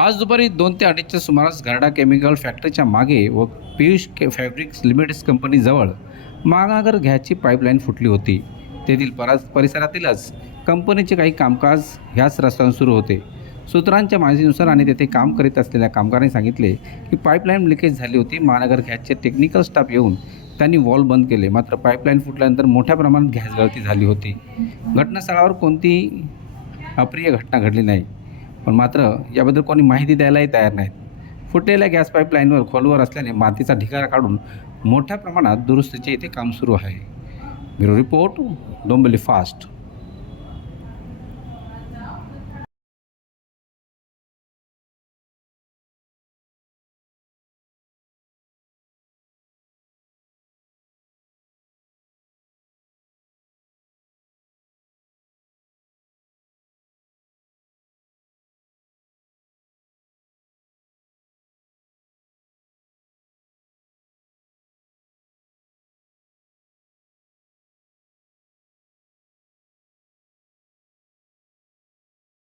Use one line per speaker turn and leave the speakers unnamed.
आज दुपारी दोन ते अडीचच्या सुमारास घरडा केमिकल फॅक्टरीच्या मागे व पियुष के फॅब्रिक्स लिमिटेड कंपनीजवळ महानगर घ्याची पाईपलाईन फुटली होती. तेथील परास परिसरातीलच कंपनीचे काही कामकाज ह्याच रस्त्यावर सुरू होते. सूत्रांच्या माहितीनुसार आणि तेथे काम करीत असलेल्या कामगारांनी सांगितले की पाईपलाईन लिकेज झाली होती. महानगर गॅसचे टेक्निकल स्टाफ येऊन त्यांनी वॉल बंद केले. मात्र पाईपलाईन फुटल्यानंतर मोठ्या प्रमाणात गॅस गळती झाली होती. घटनास्थळावर कोणतीही अप्रिय घटना घडली नाही. पण मात्र याबद्दल कोणी माहिती द्यायलाही तयार नाहीत. फुटलेल्या गॅस पाईपलाईनवर खोलवर असल्याने मातीचा ढिगारा काढून मोठ्या प्रमाणात दुरुस्तीचे इथे काम सुरू आहे. Bureau report Dombivli fast.